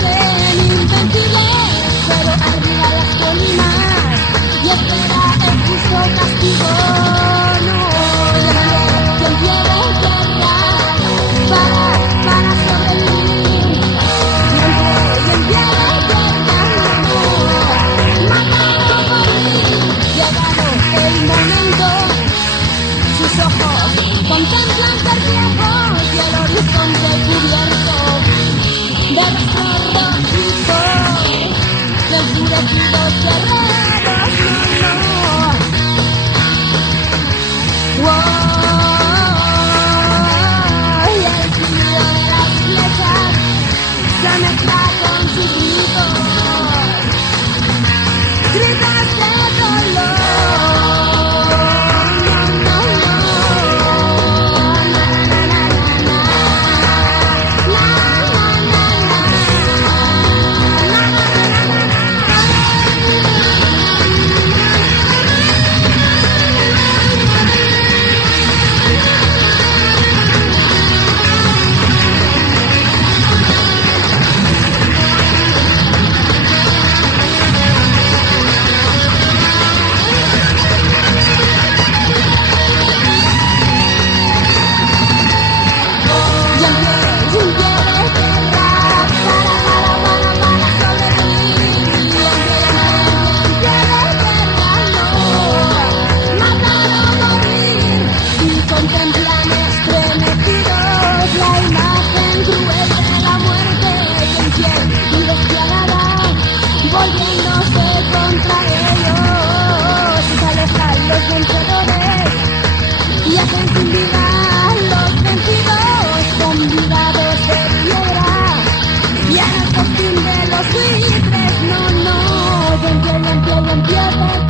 parecen invencibles, pero arriba las colinas y espera el justo castigo. No, que empiece guerra para sobrevivir. Y empiece guerra, no, matar o morir. Llegado el momento, sus ojos contemplan perplejos y el horizonte cubierto de rostros rojizos, de enfurecidos guerreros, no. Wow, y el sonido de las flechas se mezcla con sus gritos de dolor. Contemplan estremecidos la imagen cruel de la muerte infiel y despiadada, volviéndose contra ellos. Se alejan los vencedores y hacen sin vida los vencidos, convidados de piedra y en el festín de los buitres. No, y empieza